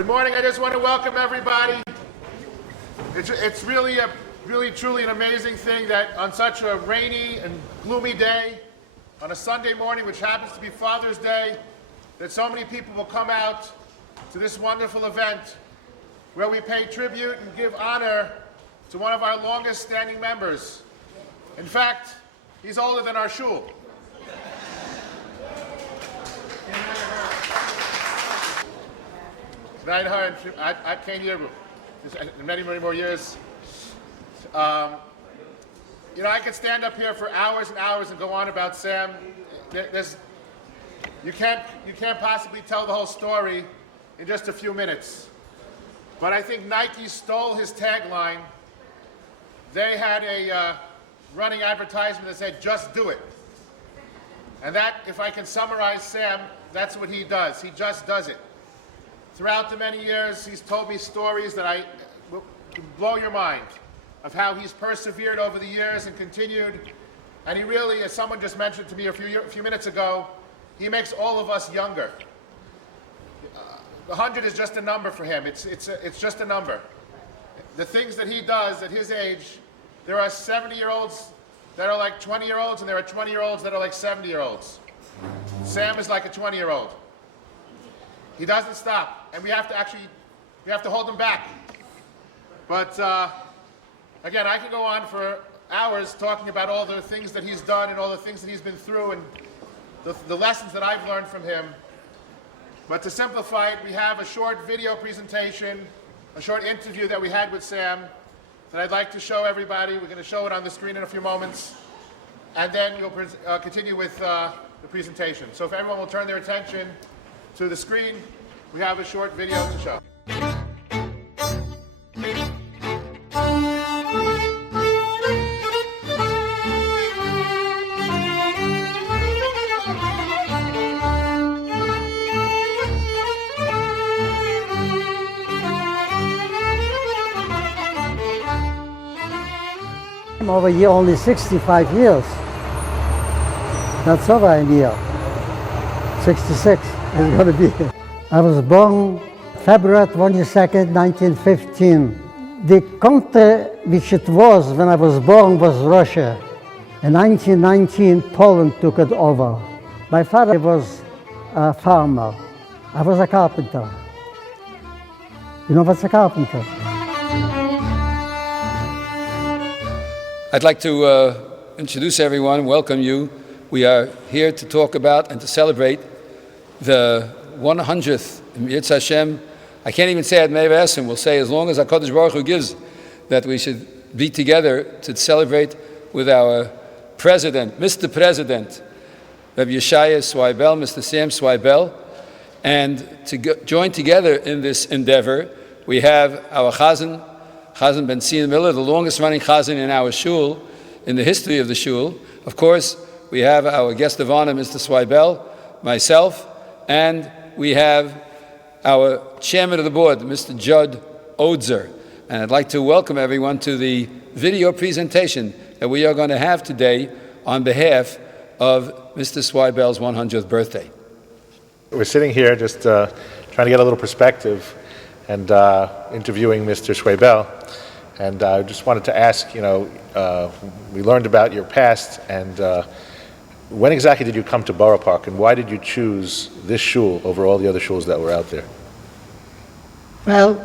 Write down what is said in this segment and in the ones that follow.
Good morning. I just want to welcome everybody. It's really truly an amazing thing that on such a rainy and gloomy day, on a Sunday morning, which happens to be Father's Day, that so many people will come out to this wonderful event where we pay tribute and give honor to one of our longest standing members. In fact, he's older than our shul. I can't hear many more years. I could stand up here for hours and hours and go on about Sam. You can't possibly tell the whole story in just a few minutes. But I think Nike stole his tagline. They had a running advertisement that said, "Just do it." And that, if I can summarize Sam, that's what he does. He just does it. Throughout the many years, he's told me stories that will blow your mind of how he's persevered over the years and continued. And he really, as someone just mentioned to me a few minutes ago, he makes all of us younger. 100 is just a number for him. It's just a number. The things that he does at his age, there are 70-year-olds that are like 20-year-olds, and there are 20-year-olds that are like 70-year-olds. Sam is like a 20-year-old. He doesn't stop, and we have to hold him back. But again, I could go on for hours talking about all the things that he's done and all the things that he's been through and the lessons that I've learned from him. But to simplify it, we have a short video presentation, a short interview that we had with Sam that I'd like to show everybody. We're going to show it on the screen in a few moments, and then we'll continue with the presentation. So if everyone will turn their attention to the screen, we have a short video to show. I'm over here only 65 years. That's over a year. 66 is going to be. I was born February 22nd, 1915. The country which it was when I was born was Russia. In 1919, Poland took it over. My father was a farmer. I was a carpenter. You know what's a carpenter? I'd like to introduce everyone, welcome you. We are here to talk about and to celebrate the 100th Yitz Hashem. I can't even say it Me'evesim. We'll say as long as HaKadosh Baruch Hu gives, that we should be together to celebrate with our President, Mr. President, Rabbi Yeshaya Cweibel, Mr. Sam Cweibel, and to join together in this endeavor. We have our Chazan Ben Sion Miller, the longest running Chazan in our shul, in the history of the shul. Of course, we have our guest of honor, Mr. Cweibel, myself, and we have our chairman of the board, Mr. Judd Odzer. And I'd like to welcome everyone to the video presentation that we are going to have today on behalf of Mr. Cweibel's 100th birthday. We're sitting here just trying to get a little perspective and interviewing Mr. Cweibel. And I just wanted to ask, we learned about your past, and when exactly did you come to Borough Park, and why did you choose this shul over all the other shuls that were out there? Well,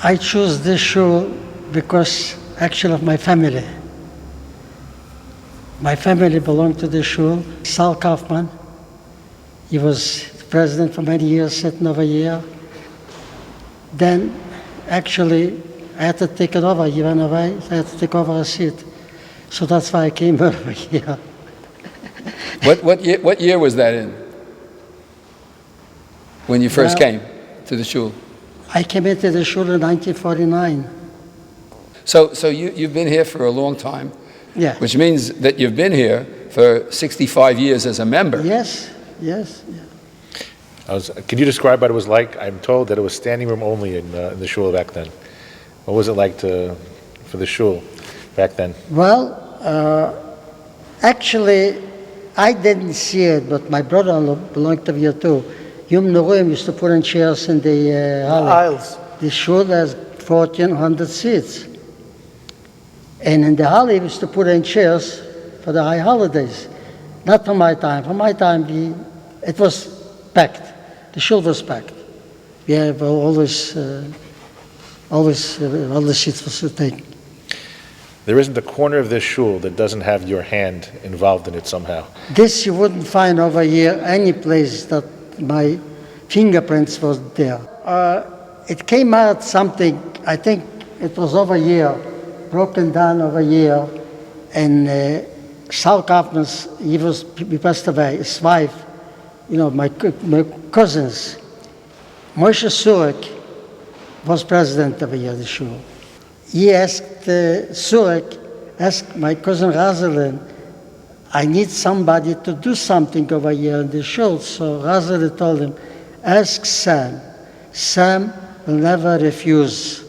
I chose this shul because actually of my family. My family belonged to this shul. Sal Kaufman, he was the president for many years, sitting over here. Then, actually, I had to take it over. He went away, so I had to take over a seat. So that's why I came over here. What year was that in? When you first came to the shul? I came into the shul in 1949. So you've been here for a long time? Yeah. Which means that you've been here for 65 years as a member. Yes. Could you describe what it was like? I'm told that it was standing room only in the shul back then. What was it like for the shul back then? Well, actually, I didn't see it, but my brother belonged to here too. Yom Noruim used to put in chairs in the alley. Aisles. The shul has 1,400 seats. And in the alley, we used to put in chairs for the high holidays. Not for my time. For my time, it was packed. The shul was packed. We have all the seats were taken. There isn't a corner of this shul that doesn't have your hand involved in it somehow. This you wouldn't find over here any place that my fingerprints was there. It came out something, I think it was over here, broken down over here, and Sal Kaufman's, he passed away, his wife, my cousins. Moshe Surek was president over here, the shul. He asked Surek, asked my cousin Rosalind, I need somebody to do something over here in the shul. So Rosalind told him, ask Sam. Sam will never refuse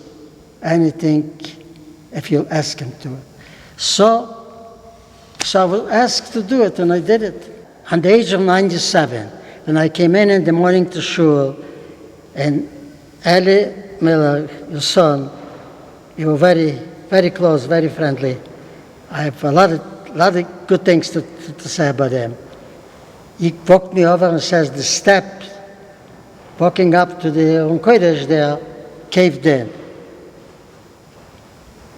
anything if you ask him to. So I was asked to do it, and I did it. At the age of 97, when I came in the morning to shul, and Eli Miller, your son, you were very, very close, very friendly. I have a lot of good things to say about him. He walked me over and says the steps walking up to the Kodesh there caved in.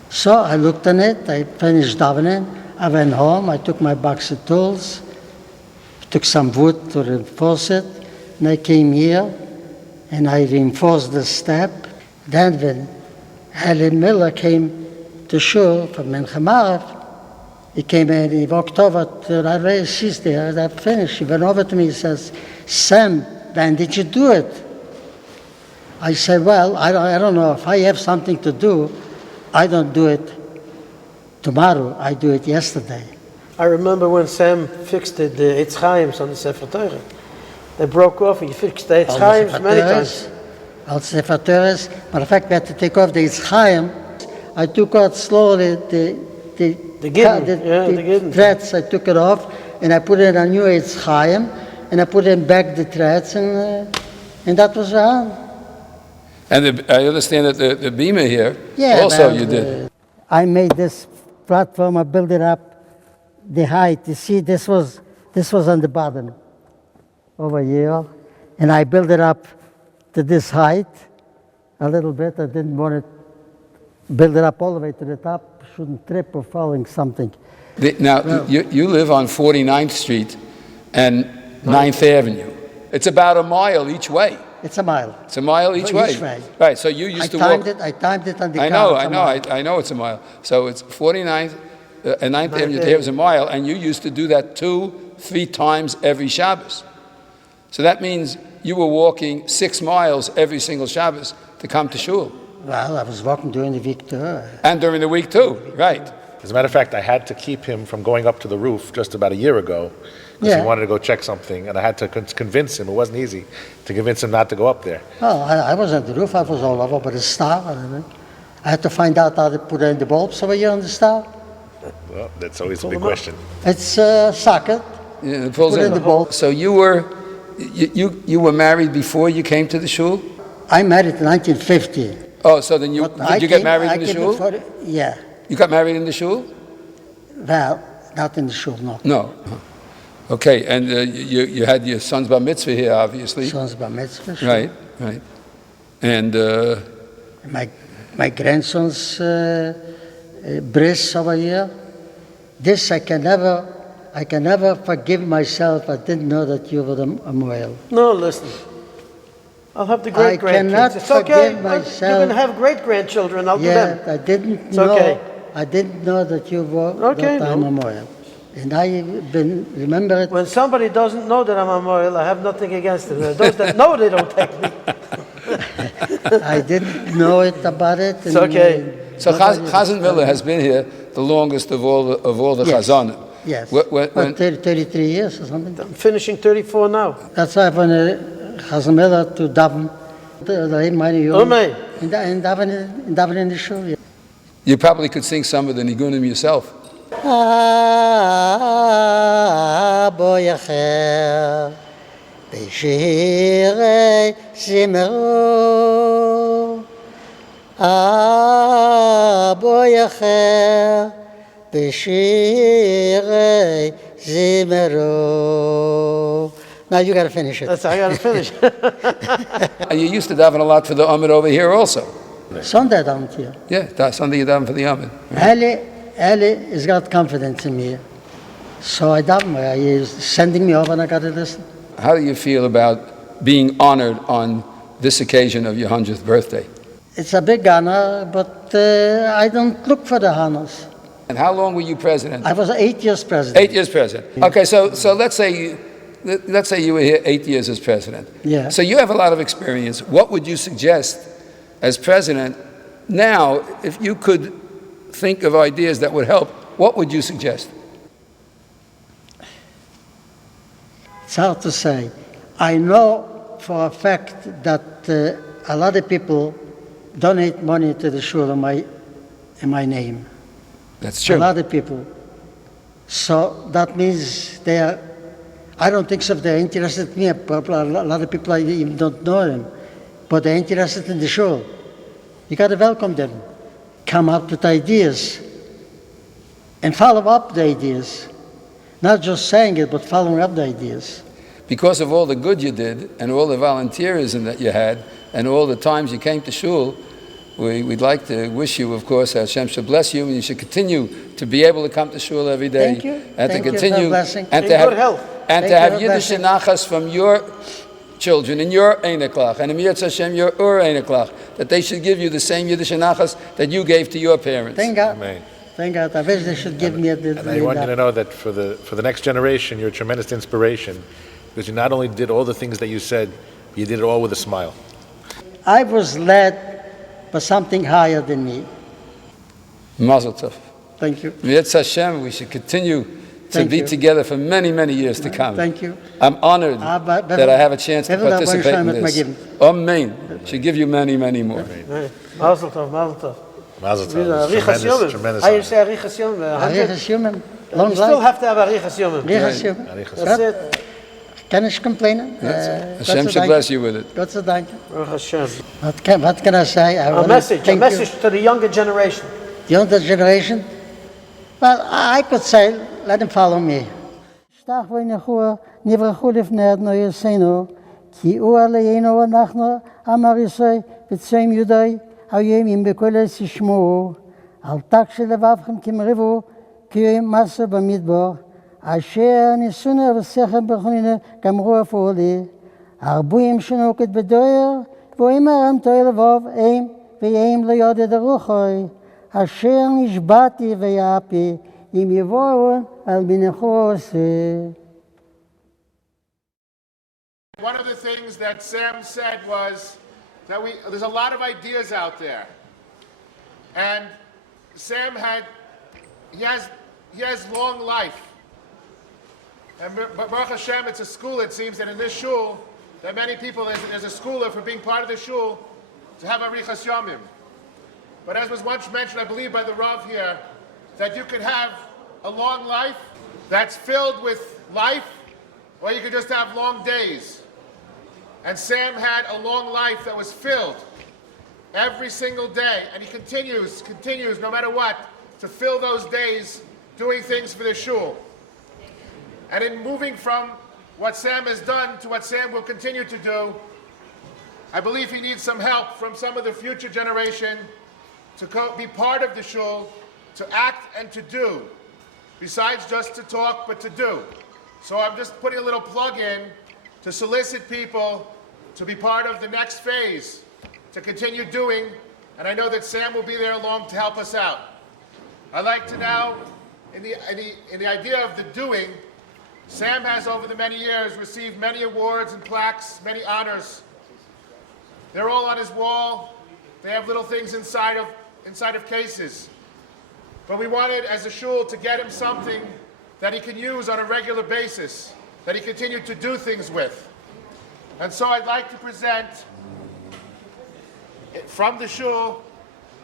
So I looked on it, I finished davening, I went home, I took my box of tools, took some wood to reinforce it, and I came here and I reinforced the step. Then when Helen Miller came to shul from Mincha Marav, he came in, he walked over to Ray, she's there, I finished. He went over to me, he says, Sam, when did you do it? I said, well, I don't know, if I have something to do, I don't do it tomorrow, I do it yesterday. I remember when Sam fixed the Eitz Chaims on the Sefer Torah. They broke off and you fixed the Eitz Chaims many times. Al Sefer Torah, matter of fact, we had to take off the Eitz Chaim. I took out slowly the threads, I took it off, and I put in a new Eitz Chaim, and I put in back the threads, and that was around. And I understand that the bima here, Yeah, also you did. I made this platform, I built it up, the height. You see, this was on the bottom, over here, and I built it up to this height a little bit. I didn't want to build it up all the way to the top, shouldn't trip or falling something. You live on 49th Street and 9th Avenue. It's about a mile each way. It's a mile. It's a mile each way. Right, so you used to walk. I timed it on the car. I know it's a mile. So it's 49th and 9th Avenue, there was a mile, and you used to do that 2-3 times every Shabbos. So that means you were walking 6 miles every single Shabbos to come to shul. Well, I was walking during the week too. And during the week too, right. As a matter of fact, I had to keep him from going up to the roof just about a year ago because he wanted to go check something, and I had to convince him. It wasn't easy to convince him not to go up there. Well, I was at the roof. I was all over by the star. I had to find out how to put in the bulbs over here on the star. Well, that's always a big question. It's a socket. Yeah, it pulls Put in the bulb. So you were married before you came to the shul? I married in 1950. Oh, so then did you get married in the shul? Yeah. You got married in the shul? Well, not in the shul, no. No. Okay, and you had your son's bar mitzvah here, obviously. Son's bar mitzvah. Sure. Right. And my grandson's bris over here. This I can never forgive myself. I didn't know that you were a moel. No, listen. I'll have the great grandkids. I cannot it's okay. forgive myself. You're going to have great grandchildren. I'll do them. I didn't it's know. Okay. I didn't know that you were that I'm a moel. And remember it. When somebody doesn't know that I'm a moel, I have nothing against them. Those that know, they don't take me. I didn't know it about it. It's okay. So Chazan Miller has been here the longest of all the Chazanim. Yes. When 33 years or something. I'm finishing 34 now. That's why when Chazan Miller to daven, in daven in the shul. Yeah. You probably could sing some of the Nigunim yourself. Boy acher, בשירי זמרו, אבו יחר, בשירי זמרו. Now you got to finish it. That's, I gotta finish. You used to daven a lot for the Amid over here also. Sunday down here. Yeah, Sunday you daven for the Amid. Eli has got confidence in me. So I daven. He is sending me over and I got to listen. How do you feel about being honored on this occasion of your 100th birthday? It's a big honor, but I don't look for the honors. And how long were you president? I was 8 years president. 8 years president. Okay, so let's say you were here 8 years as president. Yeah. So you have a lot of experience. What would you suggest as president now, if you could think of ideas that would help, what would you suggest? It's hard to say. I know for a fact that a lot of people donate money to the shul in my name. That's true. A lot of people. So that means they are, I don't think so if they're interested in me. A lot of people I even don't know them. But they're interested in the shul. You got to welcome them. Come up with ideas. And follow up the ideas. Not just saying it, but following up the ideas. Because of all the good you did, and all the volunteerism that you had, and all the times you came to shul, we'd like to wish you, of course, Hashem should bless you, and you should continue to be able to come to shul every day. Thank you. And Thank to you for continue, blessing. and In to have, good health. and Thank to you have for Yiddish blessing. nachas from your children in your Eineklach, and Emir Hashem your Ur Eineklach, that they should give you the same Yiddish nachas that you gave to your parents. Thank God. Amen. Thank God. I wish they should give me a And I want you to know that for the next generation, you're a tremendous inspiration, because you not only did all the things that you said, but you did it all with a smile. I was led by something higher than me. Mazel tov. Thank you. Yetz Hashem, we should continue to Thank be you. together for many, many years to come. Thank you. I'm honored Beth- that I have a chance to Beth- participate in Beth- this. Beth- Amen. Should give you many, many more. Hey, Mazel tov, Mazel tov. Mazel tov. Arichas It's Yomim. tremendous How you honor. say Arichas Yomim? 100? Arichas Yomim. Long You still life. have to have Arichas Yomim. Arichas Yomim. That's it. Can ich complainen? Hashem should bless you with it. Gott sei Dank. Baruch Hashem. What can I say? I A wanna message thank to the younger generation. you. The younger generation? Well, I could say, let them follow me. Stach wo in Chur, nivrachu lifnei Adonai Yoseinu, ki hu aleinu anachnu amarisoi v'tzoim yudoi, hayoyim b'kol es yishmuu, al tak shelevavchem kimrivu, ki yoyim maso b'midbar, asher nisuna v'sechem b'chonine gamru afuli, arbuyim shenoket b'doyer, v'oim aram toy levov, eim v'yeim leyoded aruchoi, asher nishbati v'yapi, im yevoru al binechose. One of the things that Sam said was that there's a lot of ideas out there. And Sam he has long life. And Baruch Hashem, it's a school, it seems, that in this shul, that many people, there's a school for being part of the shul to have Arichas Yomim. But as was once mentioned, I believe by the Rav here, that you could have a long life that's filled with life, or you could just have long days. And Sam had a long life that was filled every single day, and he continues, no matter what, to fill those days doing things for the shul. And in moving from what Sam has done to what Sam will continue to do, I believe he needs some help from some of the future generation to be part of the shul, to act and to do, besides just to talk, but to do. So I'm just putting a little plug in to solicit people to be part of the next phase, to continue doing, and I know that Sam will be there along to help us out. I'd like to now, in the idea of the doing, Sam has over the many years received many awards and plaques, many honors. They're all on his wall. They have little things inside of cases. But we wanted, as a shul, to get him something that he can use on a regular basis, that he continued to do things with. And so I'd like to present from the shul,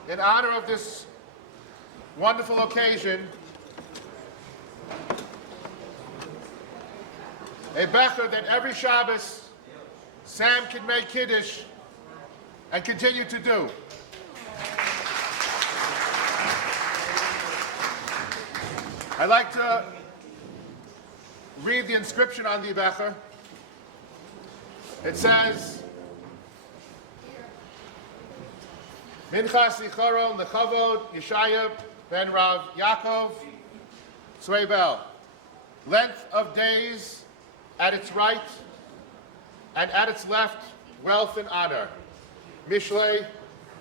in honor of this wonderful occasion, a becher that every Shabbos Sam can make Kiddush and continue to do. I'd like to read the inscription on the becher. It says, Minchas Zicharon Lechavod Yeshaya ben Rav Yaakov Cweibel. Length of days at its right and at its left, wealth and honor. Mishlei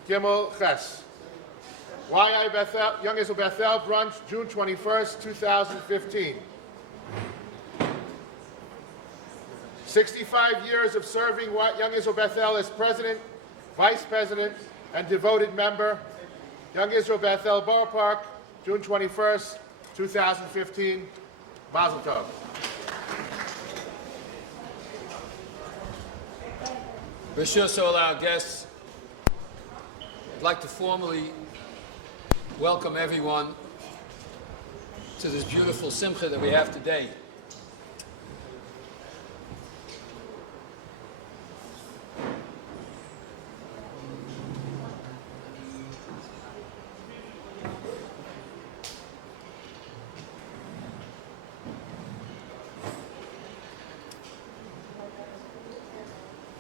Gimel Ches. Y.I. Bethel, Young Israel Bethel, brunch, June 21st, 2015. 65 years of serving Young Israel Bethel as president, vice president, and devoted member. Young Israel Bethel, Borough Park, June 21st, 2015. Mazel Tov. Rishus, all our guests, I'd like to formally welcome everyone to this beautiful simcha that we have today.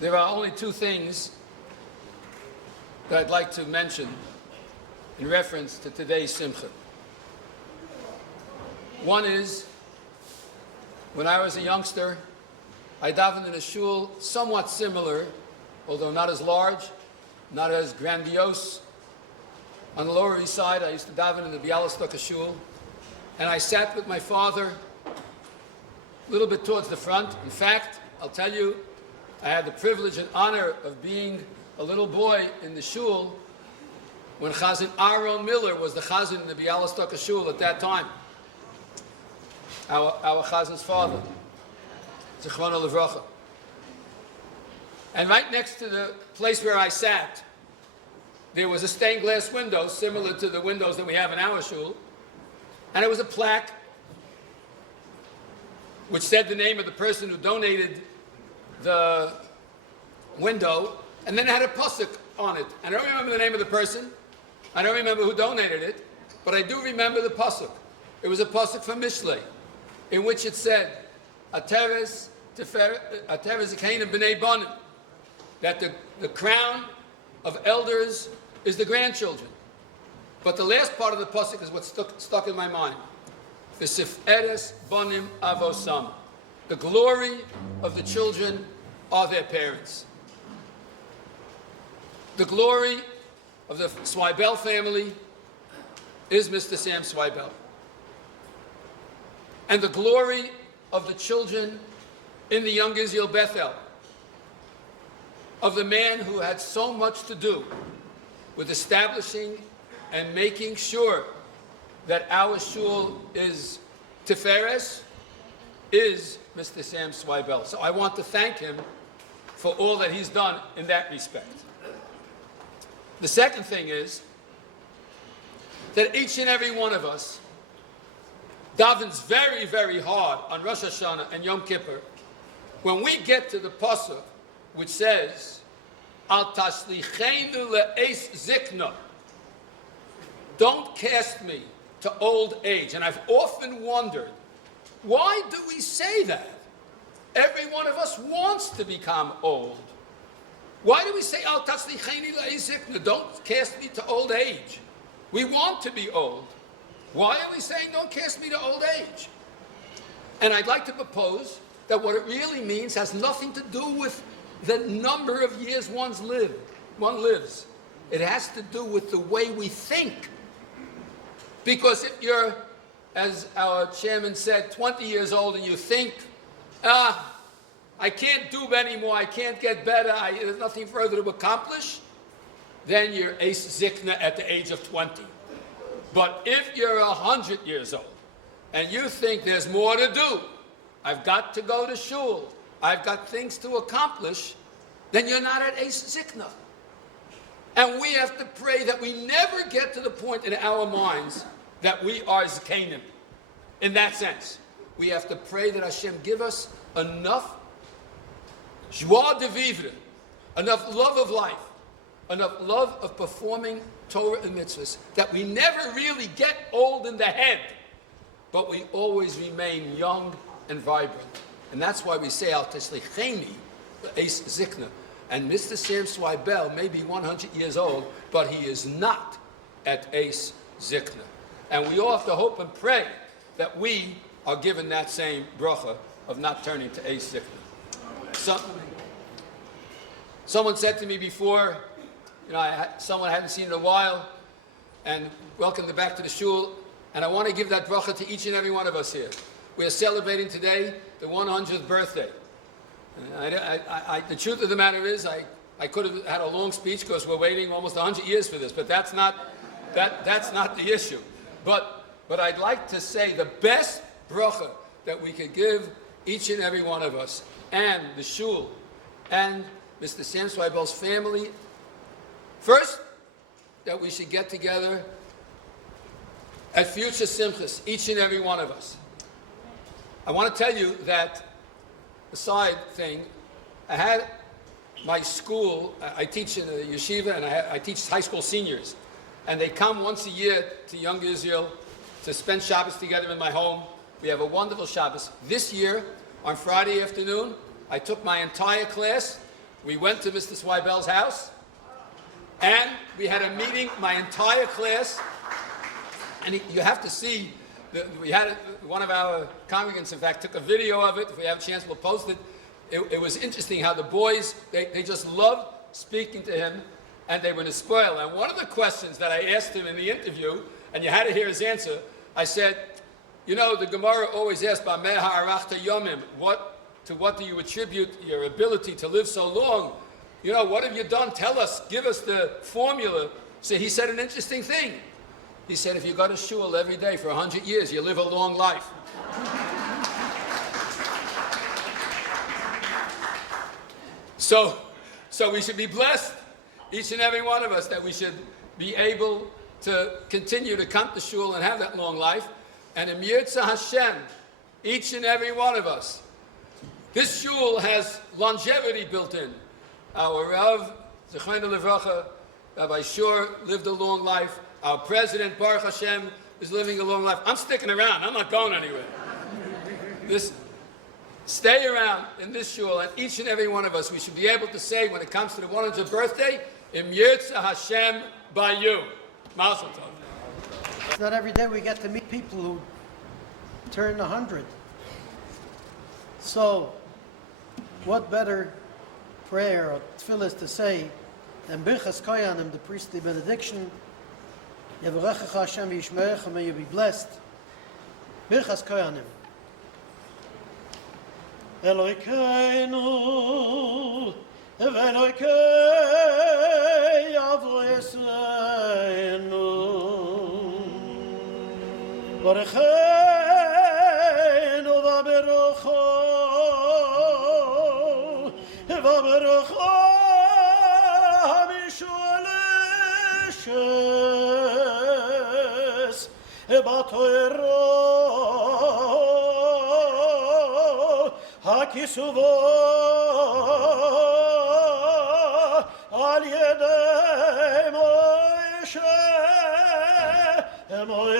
There are only two things that I'd like to mention in reference to today's simcha. One is, when I was a youngster, I davened in a shul somewhat similar, although not as large, not as grandiose. On the Lower East Side, I used to daven in the Bialystok shul, and I sat with my father a little bit towards the front. In fact, I'll tell you, I had the privilege and honor of being a little boy in the shul when Chazan Aaron Miller was the Chazan in the Bialystok shul at that time. Our Chazan's father, Zichrono Livracha. And right next to the place where I sat, there was a stained glass window similar to the windows that we have in our shul, and it was a plaque which said the name of the person who donated the window, and then it had a pasuk on it. I don't remember the name of the person. I don't remember who donated it, but I do remember the pasuk. It was a pasuk from Mishlei, in which it said, "Ateres Zikanim b'nei banim," that the crown of elders is the grandchildren. But the last part of the pasuk is what stuck in my mind. V'siferes banim avosam. The glory of the children are their parents. The glory of the Cweibel family is Mr. Sam Cweibel. And the glory of the children in the Young Israel Bethel, of the man who had so much to do with establishing and making sure that our shul is Tiferes, is Mr. Sam Cweibel. So I want to thank him for all that he's done in that respect. The second thing is that each and every one of us davens very, very hard on Rosh Hashanah and Yom Kippur when we get to the pasuk which says, Al tashlichenu le'es zikna. Don't cast me to old age. And I've often wondered, why do we say that? Every one of us wants to become old. Why do we say, Al tashlicheni le'es zikna? Don't cast me to old age. We want to be old. Why are we saying don't cast me to old age? And I'd like to propose that what it really means has nothing to do with the number of years one lives. It has to do with the way we think. Because if you're, as our chairman said, 20 years old and you think, I can't do anymore, I can't get better, there's nothing further to accomplish, then you're Ace Zikna at the age of 20. But if you're 100 years old and you think there's more to do, I've got to go to shul, I've got things to accomplish, then you're not at Ace Zikna. And we have to pray that we never get to the point in our minds that we are Zikanim. In that sense, we have to pray that Hashem give us enough joie de vivre, enough love of life, enough love of performing Torah and mitzvahs, that we never really get old in the head, but we always remain young and vibrant. And that's why we say, Al Teslicheni, the Eis Zikna. And Mr. Sam Cweibel may be 100 years old, but he is not at Eis Zikna. And we all have to hope and pray that we are given that same bracha of not turning to Eis Zikna. Someone said to me before, someone I hadn't seen in a while, and welcomed them back to the shul, and I want to give that bracha to each and every one of us here. We are celebrating today the 100th birthday. The truth of the matter is, I could have had a long speech because we're waiting almost 100 years for this, but that's not the issue. But I'd like to say the best bracha that we could give each and every one of us, and the shul, and Mr. Sam Cweibel's family. First, that we should get together at future simchas, each and every one of us. I want to tell you that, a side thing, I had my school, I teach in a yeshiva, and I teach high school seniors. And they come once a year to Young Israel to spend Shabbos together in my home. We have a wonderful Shabbos. This year, on Friday afternoon, I took my entire class. We went to Mr. Cweibel's house, and we had a meeting, my entire class. And you have to see, we had one of our congregants, in fact, took a video of it. If we have a chance, we'll post it. It was interesting how the boys, they just loved speaking to him, and they were to spoil. And one of the questions that I asked him in the interview, and you had to hear his answer, I said, the Gemara always asks, Bameh ha'arachta yomim, to what do you attribute your ability to live so long? What have you done? Tell us, give us the formula. So he said an interesting thing. He said, if you go to shul every day for 100 years, you live a long life. So we should be blessed, each and every one of us, that we should be able to continue to come to shul and have that long life. And in Yirtzeh Hashem, each and every one of us, this shul has longevity built in. Our Rav, Zechreinu Livracha, Rabbi Shur, lived a long life. Our president, Baruch Hashem, is living a long life. I'm sticking around. I'm not going anywhere. Stay around in this shul, and each and every one of us, we should be able to say, when it comes to the 100th birthday, Im Yirtzeh Hashem by you. Mazel tov. It's not every day we get to meet people who turn 100. So, what better prayer or tefillah to say than Birchas Koyanim, the priestly benediction? Yevarechecha Hashem v'yishmerecha, may you be blessed. Birchas Koyanim. Elokeinu v'Elokei Avosenu Barecheinu v'Berocho v'Berocho Hamishol Batoiro Hakisuvo Al Yedei Moshe Avidecho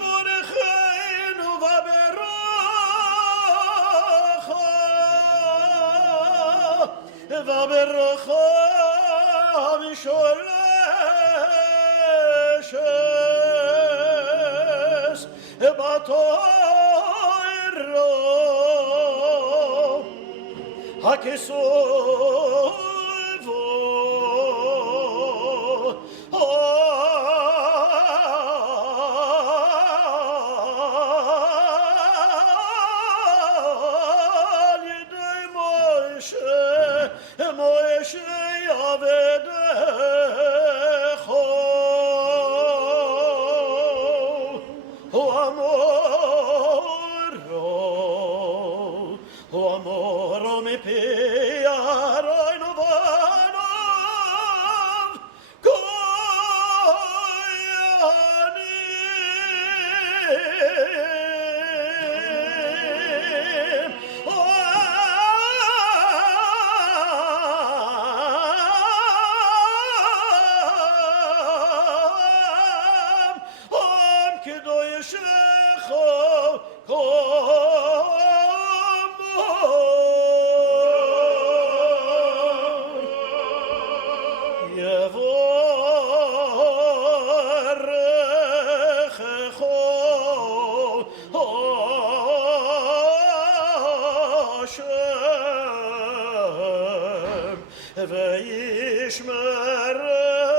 Borecheinu V'Berocho Hamishol Batoiro Hakesuvo Al Yedei Moshe Avedecho Amoro mi piaroino vanov Hashem, v'yishmerecha